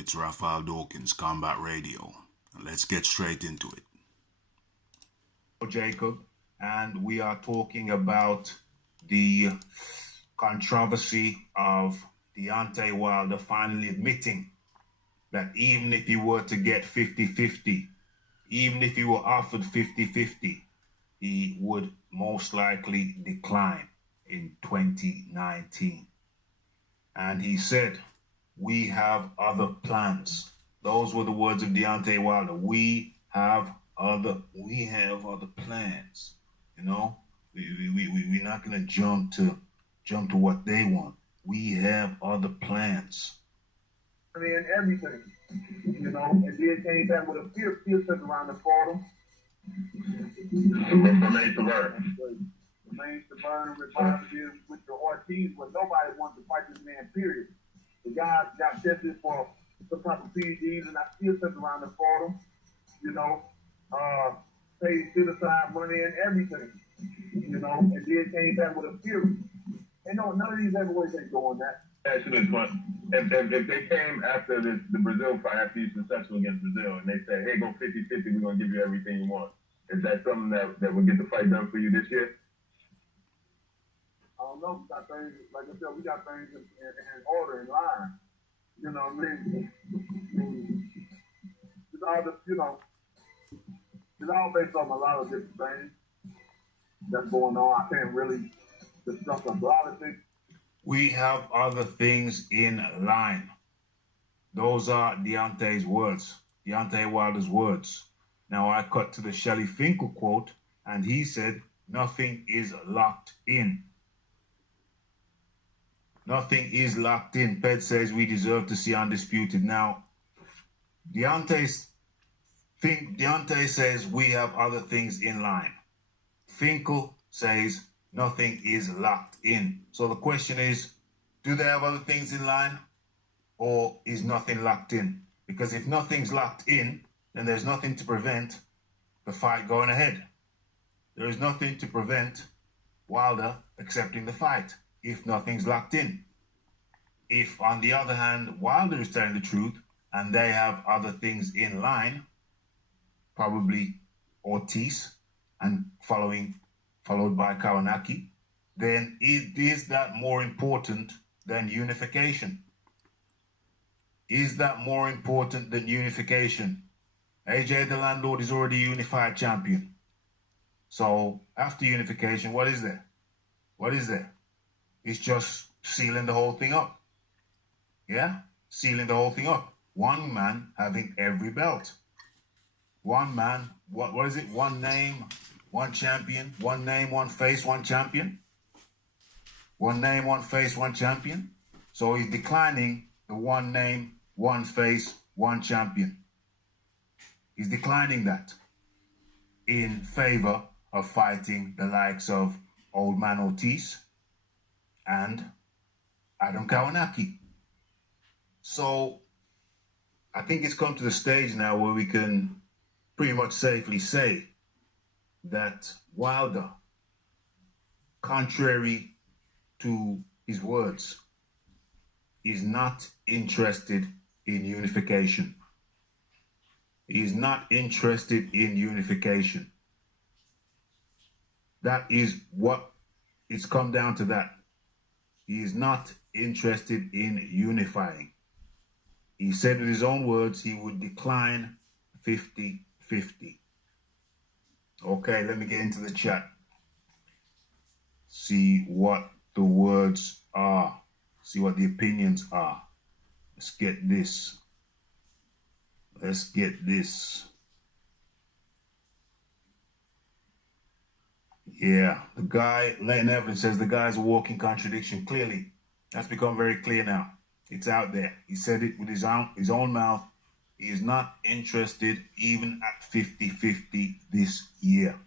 It's Raphael Dawkins, Combat Radio. Let's get straight into it. Jacob, and we are talking about the controversy of Deontay Wilder finally admitting that even if he were to get 50-50, even if he were offered 50-50, he would most likely decline in 2019. And he said, "We have other plans." Those were the words of Deontay Wilder. We have other plans. You know, we're not gonna jump to what they want. We have other plans. I mean, everything, you know, and then came back with a fear sitting around the bottom. Remains to burn. Remains to burn, revive with the Ortiz, where nobody wanted to fight this man, period. The guy got tested for some type of PEDs, and I still sitting around the bottom, you know, paid citizen money and everything, you know, and then came back with a fury. And no, none of these heavyweights ain't doing that. Actually, if they came after the Brazil fight, after you're successful against Brazil, and they say, hey, go 50-50, we're going to give you everything you want, is that something that would get the fight done for you this year? I don't know. We got things, like I said, we got things in order, in line. You know what I mean? It's all just, you know, it's all based on a lot of different things that's going on. I can't really discuss a lot of things. We have other things in line. Those are Deontay's words, Deontay Wilder's words. Now I cut to the Shelly Finkle quote, and he said, "Nothing is locked in." Nothing is locked in. Ped says we deserve to see undisputed. Now, Deontay says we have other things in line. Finkle says nothing is locked in. So the question is, do they have other things in line, or is nothing locked in? Because if nothing's locked in, then there's nothing to prevent the fight going ahead. There is nothing to prevent Wilder accepting the fight if nothing's locked in. If, on the other hand, Wilder is telling the truth and they have other things in line, probably Ortiz and followed by Kawanaki, then is that more important than unification? Is that more important than unification? AJ the Landlord is already a unified champion. So after unification, what is there? What is there? It's just sealing the whole thing up. Yeah? Sealing the whole thing up. One man having every belt. One man, what is it? One name, one champion. One name, one face, one champion. One name, one face, one champion. So he's declining the one name, one face, one champion. He's declining that in favor of fighting the likes of Old Man Ortiz and Adam Kawanaki. So I think it's come to the stage now where we can pretty much safely say that Wilder, contrary to his words, is not interested in unification. He is not interested in unification. That is what it's come down to, that. He is not interested in unifying. He said with his own words he would decline 50-50. Okay, let me get into the chat. See what the words are. See what the opinions are. Let's get this. Let's get this. Yeah, the guy, Leighton Evans says the guy's a walking contradiction. Clearly, that's become very clear now. It's out there. He said it with his own mouth. He is not interested even at 50-50 this year.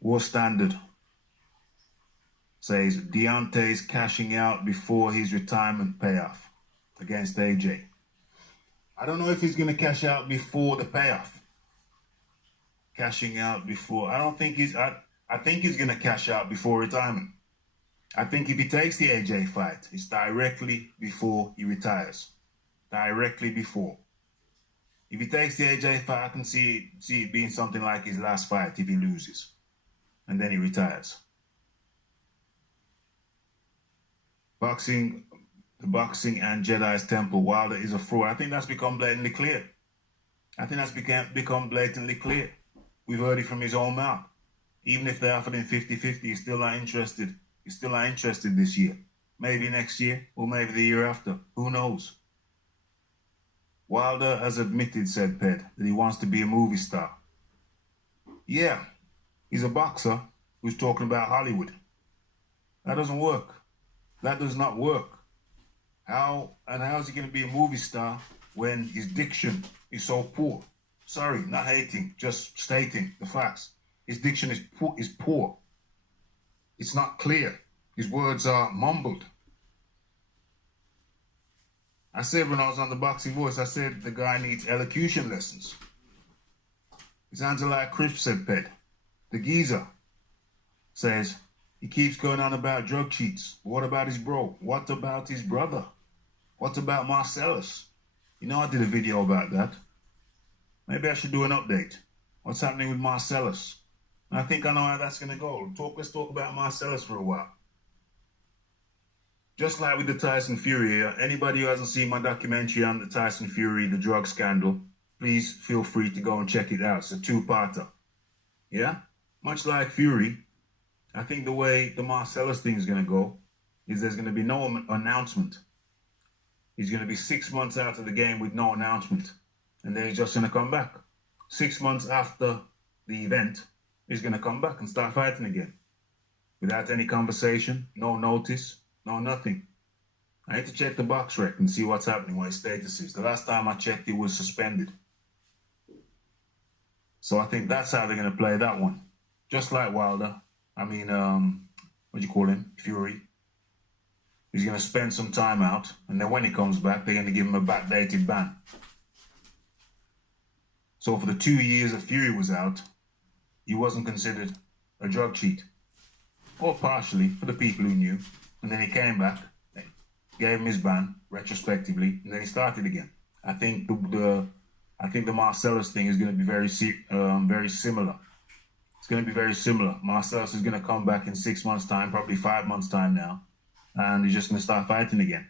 War Standard says Deontay's cashing out before his retirement payoff against AJ. I don't know if he's going to cash out before the payoff. Cashing out before. I think he's going to cash out before retirement. I think if he takes the AJ fight, it's directly before he retires. directly before. If he takes the AJ fight, I can see it being something like his last fight if he loses. And then he retires. The boxing and Jedi's temple, Wilder is a fraud. I think that's become blatantly clear. We've heard it from his own mouth. Even if they offered him 50-50, he's still not interested. He's still not interested this year. Maybe next year, or maybe the year after. Who knows? Wilder has admitted, said Ped, that he wants to be a movie star. Yeah, he's a boxer who's talking about Hollywood. That doesn't work. That does not work. How is he going to be a movie star when his diction is so poor? Sorry, not hating, just stating the facts. His diction is poor. It's not clear. His words are mumbled. I said when I was on the Boxing Voice, I said the guy needs elocution lessons. His hands are like crisp, said Ped. The geezer says he keeps going on about drug cheats. What about his bro? What about his brother? What about Marcellus? You know I did a video about that. Maybe I should do an update. What's happening with Marcellus? I think I know how that's going to go. Let's talk about Marcellus for a while. Just like with the Tyson Fury, anybody who hasn't seen my documentary on the Tyson Fury, the drug scandal, please feel free to go and check it out. It's a two-parter. Yeah? Much like Fury, I think the way the Marcellus thing is going to go is there's going to be no announcement. He's going to be 6 months out of the game with no announcement. And then he's just going to come back. 6 months after the event, he's going to come back and start fighting again. Without any conversation, no notice, no nothing. I need to check the box rec and see what's happening, what his status is. The last time I checked, he was suspended. So I think that's how they're going to play that one. Just like Wilder. Fury. He's going to spend some time out, and then when he comes back, they're going to give him a backdated ban. So for the 2 years that Fury was out, he wasn't considered a drug cheat. Or partially, for the people who knew. And then he came back, gave him his ban, retrospectively, and then he started again. I think the Marcellus thing is going to be very similar. It's going to be very similar. Marcellus is going to come back in 6 months' time, probably 5 months' time now, and he's just going to start fighting again.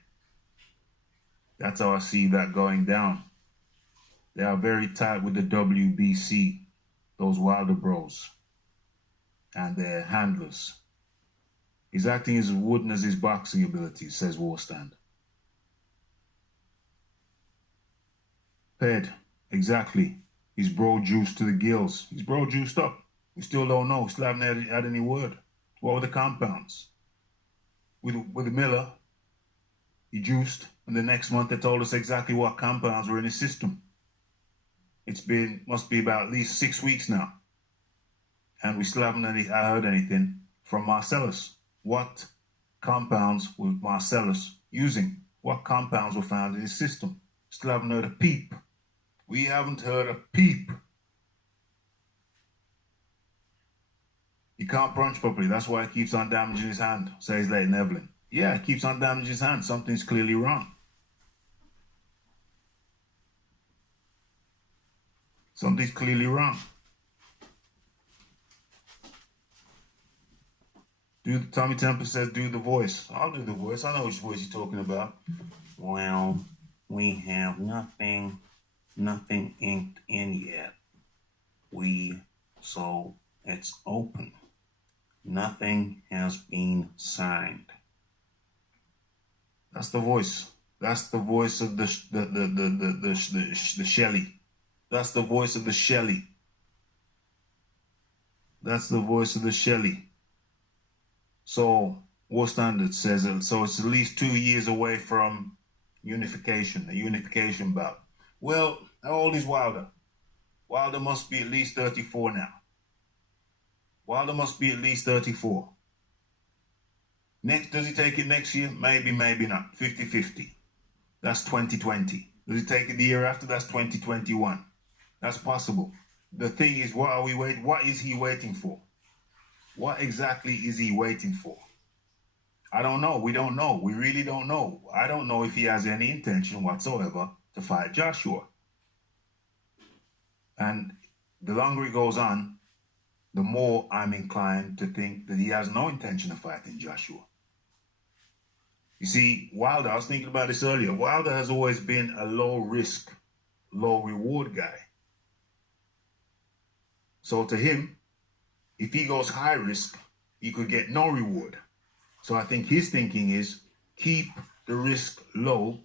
That's how I see that going down. They are very tight with the WBC, those Wilder bros, and their handlers. He's acting as wooden as his boxing abilities, says Warstand. Ped, exactly. He's bro juiced to the gills. He's bro juiced up. We still don't know. We still haven't had any word. What were the compounds? With the Miller, he juiced, and the next month they told us exactly what compounds were in his system. Must be about at least 6 weeks now. And we still haven't heard anything from Marcellus. What compounds was Marcellus using? What compounds were found in his system? Still haven't heard a peep. We haven't heard a peep. He can't punch properly. That's why he keeps on damaging his hand, says Leighton Evelyn. Yeah, he keeps on damaging his hand. Something's clearly wrong. Something's clearly wrong. Tommy Temple says, do the voice. I'll do the voice. I know which voice you're talking about. Well, we have nothing inked in yet. So it's open. Nothing has been signed. That's the voice. That's the voice of the Shelly. That's the voice of the Shelly. That's the voice of the Shelly. So, War Standard says it. So it's at least 2 years away from a unification bout. Well, how old is Wilder? Wilder must be at least 34 now. Wilder must be at least 34. Does he take it next year? Maybe, maybe not. 50-50. That's 2020. Does he take it the year after? That's 2021. That's possible. The thing is, what is he waiting for? What exactly is he waiting for? I don't know. We don't know. We really don't know. I don't know if he has any intention whatsoever to fight Joshua. And the longer it goes on, the more I'm inclined to think that he has no intention of fighting Joshua. You see, Wilder, I was thinking about this earlier, Wilder has always been a low risk, low reward guy. So to him, if he goes high risk, he could get no reward. So I think his thinking is keep the risk low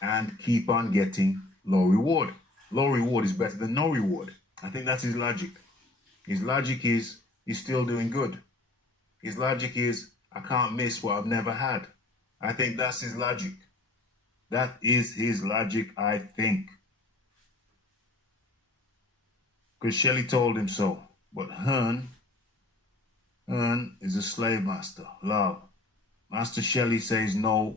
and keep on getting low reward. Low reward is better than no reward. I think that's his logic. His logic is he's still doing good. His logic is I can't miss what I've never had. I think that's his logic. That is his logic, I think. Because Shelly told him so. But Hearn is a slave master. Love. Master Shelly says no.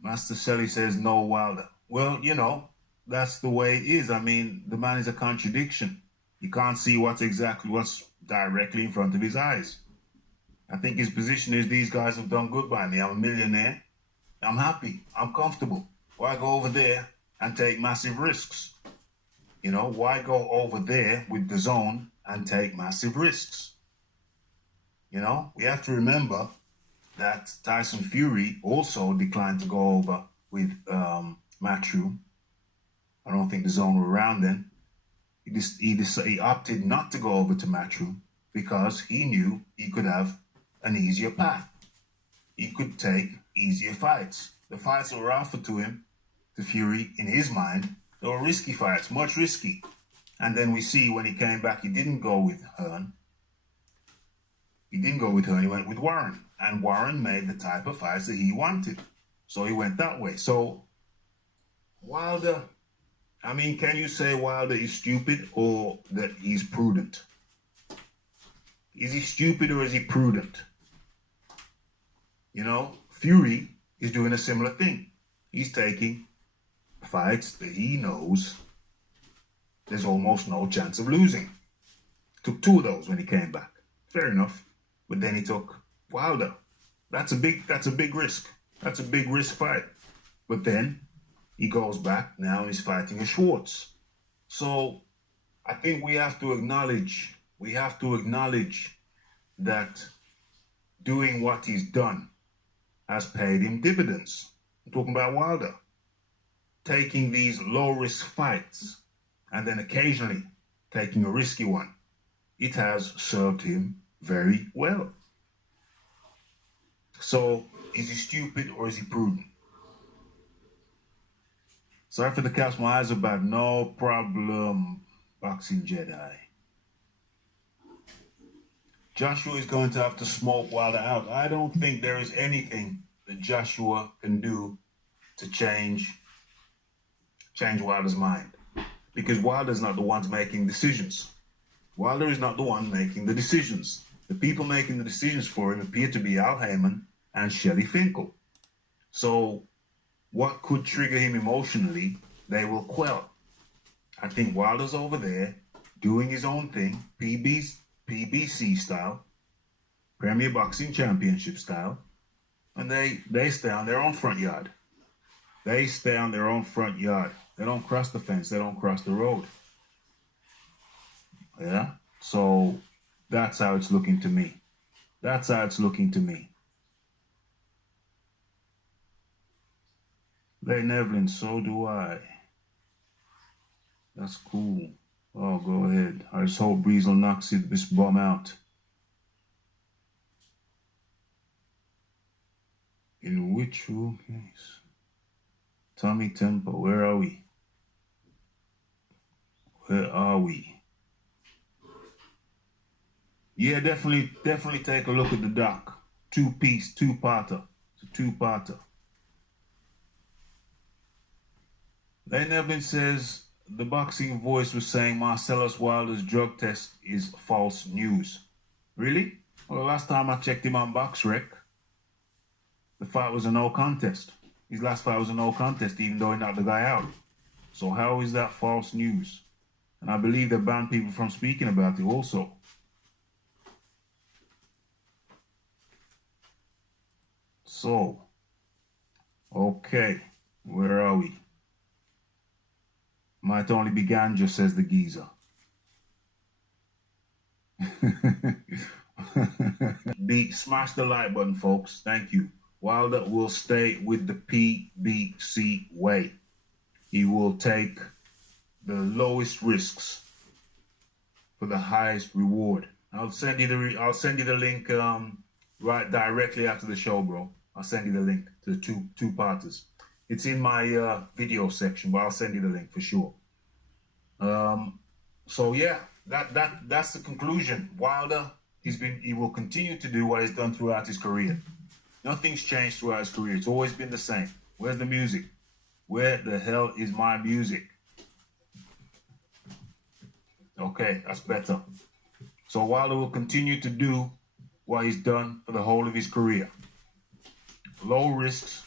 Master Shelly says no, Wilder. Well, you know, that's the way it is. I mean, the man is a contradiction. You can't see what's directly in front of his eyes. I think his position is these guys have done good by me. I'm a millionaire. I'm happy. I'm comfortable. Why go over there and take massive risks? You know, why go over there with the zone and take massive risks? You know, we have to remember that Tyson Fury also declined to go over with Matchroom. I don't think the zone were around then. He opted not to go over to Matchroom because he knew he could have an easier path. He could take easier fights. The fights that were offered to him, to Fury, in his mind, they were risky fights, much risky. And then we see when he came back, he didn't go with Hearn. He went with Warren. And Warren made the type of fights that he wanted. So he went that way. So Wilder, I mean, can you say Wilder is stupid or that he's prudent? Is he stupid or is he prudent? You know, Fury is doing a similar thing. He's taking fights that he knows there's almost no chance of losing. Took 2 of those when he came back. Fair enough. But then he took Wilder. That's a big risk. That's a big risk fight. But then he goes back now and he's fighting a Schwartz. So I think we have to acknowledge that doing what he's done has paid him dividends. I'm talking about Wilder. Taking these low-risk fights and then occasionally taking a risky one. It has served him very well. So, is he stupid or is he prudent? Sorry for the caps, my eyes are bad. No problem, Boxing Jedi. Joshua is going to have to smoke Wilder out. I don't think there is anything that Joshua can do to change Wilder's mind. Because Wilder's not the ones making decisions. Wilder is not the one making the decisions. The people making the decisions for him appear to be Al Heyman and Shelly Finkle. So what could trigger him emotionally, they will quell. I think Wilder's over there doing his own thing, PBC style, Premier Boxing Championship style, and they stay on their own front yard. They stay on their own front yard. They don't cross the fence. They don't cross the road. Yeah? So that's how it's looking to me. That's how it's looking to me. Lane Evelyn, so do I. That's cool. Oh, go ahead. I just hope Breeze will knock this bum out. In which case? Tommy Tempo, where are we? Where are we? Yeah, definitely take a look at the doc. Two-parter. It's a two-parter. Lane Evelyn says, the boxing voice was saying Marcellus Wilder's drug test is false news. Really? Well, the last time I checked him on BoxRec, the fight was a no contest. His last fight was a no contest, even though he knocked the guy out. So how is that false news? And I believe they banned people from speaking about it also. So, okay, where are we? Might only be ganja, says the geezer. Smash the like button, folks. Thank you. Wilder will stay with the PBC way. He will take the lowest risks for the highest reward. I'll send you the link right directly after the show, bro. I'll send you the link to the two parters. It's in my video section, but I'll send you the link for sure. So yeah, that's the conclusion. Wilder, he will continue to do what he's done throughout his career. Nothing's changed throughout his career. It's always been the same. Where's the music? Where the hell is my music? Okay, that's better. So Wilder will continue to do what he's done for the whole of his career. Low risks,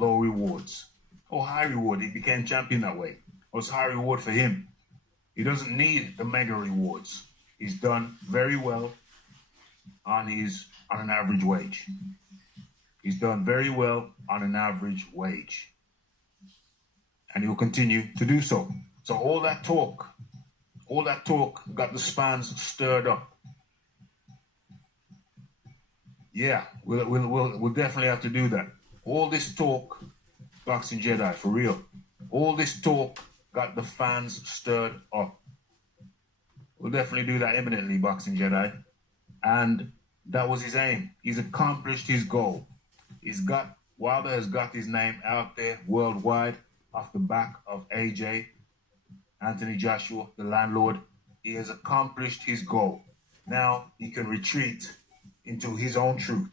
low rewards. Oh, high reward. He became champion that way. Oh, it's high reward for him. He doesn't need the mega rewards. He's done very well on an average wage. He's done very well on an average wage. And he will continue to do so. So all that talk got the spans stirred up. Yeah, we'll definitely have to do that. All this talk, Boxing Jedi, for real. All this talk got the fans stirred up. We'll definitely do that imminently, Boxing Jedi. And that was his aim. He's accomplished his goal. Wilder has got his name out there worldwide off the back of AJ, Anthony Joshua, the landlord. He has accomplished his goal. Now he can retreat into his own truth.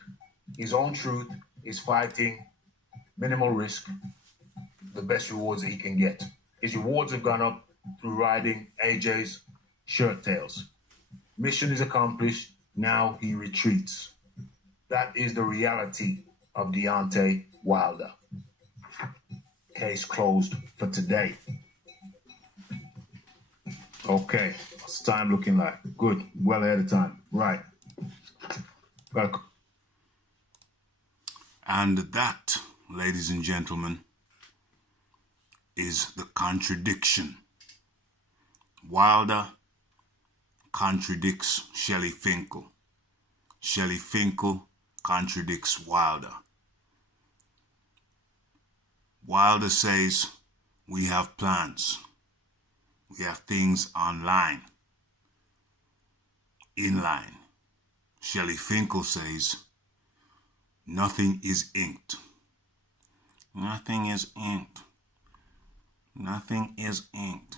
His own truth is fighting minimal risk, the best rewards that he can get. His rewards have gone up through riding AJ's shirt tails. Mission is accomplished. Now he retreats. That is the reality of Deontay Wilder. Case closed for today. Okay, what's time looking like? Good, well ahead of time. Right. And that, ladies and gentlemen, is the contradiction. Wilder contradicts Shelly Finkle. Shelly Finkle contradicts Wilder. Wilder says, we have plans. We have things online, in line. Shelly Finkle says, nothing is inked. Nothing is inked. Nothing is inked.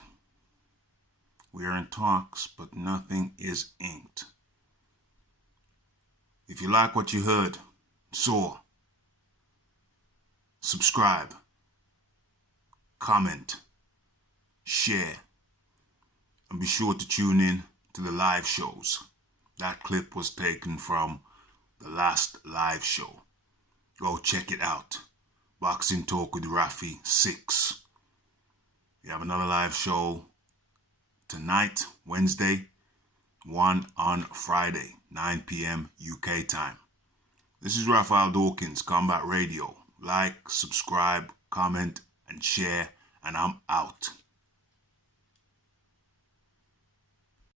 We are in talks, but nothing is inked. If you like what you heard, saw, subscribe, comment, share, and be sure to tune in to the live shows. That clip was taken from the last live show. Go check it out. Boxing Talk with Rafi 6. We have another live show tonight, Wednesday, one on Friday, 9 p.m. UK time. This is Raphael Dawkins, Combat Radio. Like, subscribe, comment, and share, and I'm out.